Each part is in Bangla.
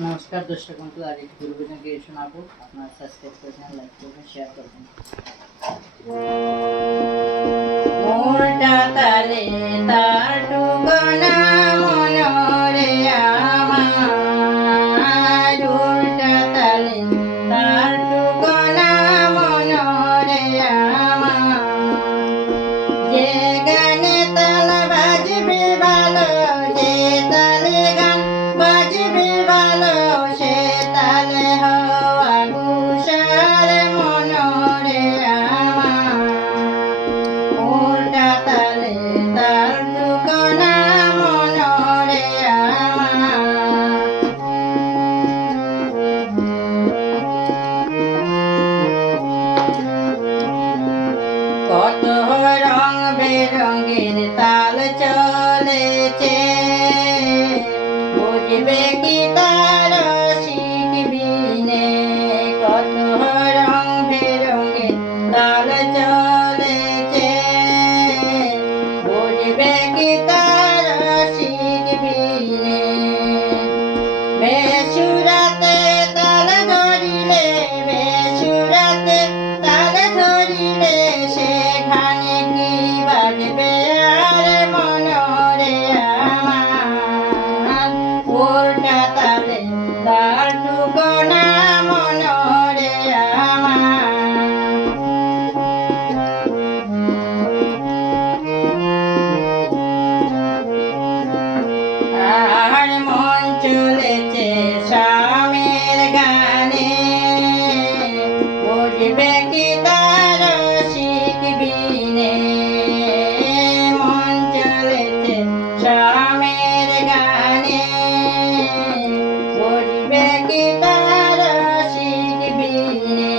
नमस्कार दर्शक बंधु, आज एक दुर्गुजन के শোনাবো। আপনারা সাবস্ক্রাইব করবেন, লাইক করবেন, শেয়ার করবেন। মোটা তালে তার টুকনা মনরে আমার, উল্টা তালে তার টুকনা মনরে আমার। যে গানে তাল বাজবে ভালো, যে তালে গান বাজবে ভালো, সে তালে হওয়া ঘুষার মনরে আমার। উল্টা তালে তার টুকনা মনরে আমার। কত রং বেরঙের তাল চলেছে, বুঝবে কি তার শিখবিনে। কত রং বেরঙের তাল চলেছে, বুঝবে কি তার শিখবিনে। বেসুরাতে তাল ধরিলে, বেসুরাতে তাল ধরিলে, সেখানে কি বাজবে আর মনরে আমার। উল্টা তালে তার টুকনা মনরে আমার। আর মন চলেছে স্বামীর গানে, বুঝবে কি তার শিখবিনে। মন চলেছে স্বামীর গানে, বুঝবে কি তার শিখবিনে।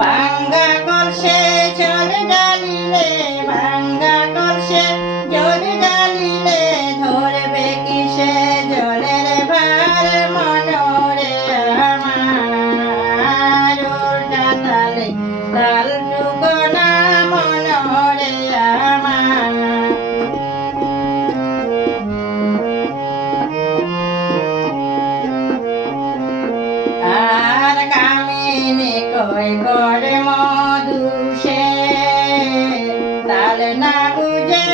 ভাঙ্গা কলসে জল ঢালিলে, ভাঙ্গা কলসে জল ঢালিলে, ধরবে কি সে জলের ভার মনরে আমার। উল্টা তালে তাল টুকনা মনরে আমার। আর কামিনী কই করে মধু সে, তাল না বুঝে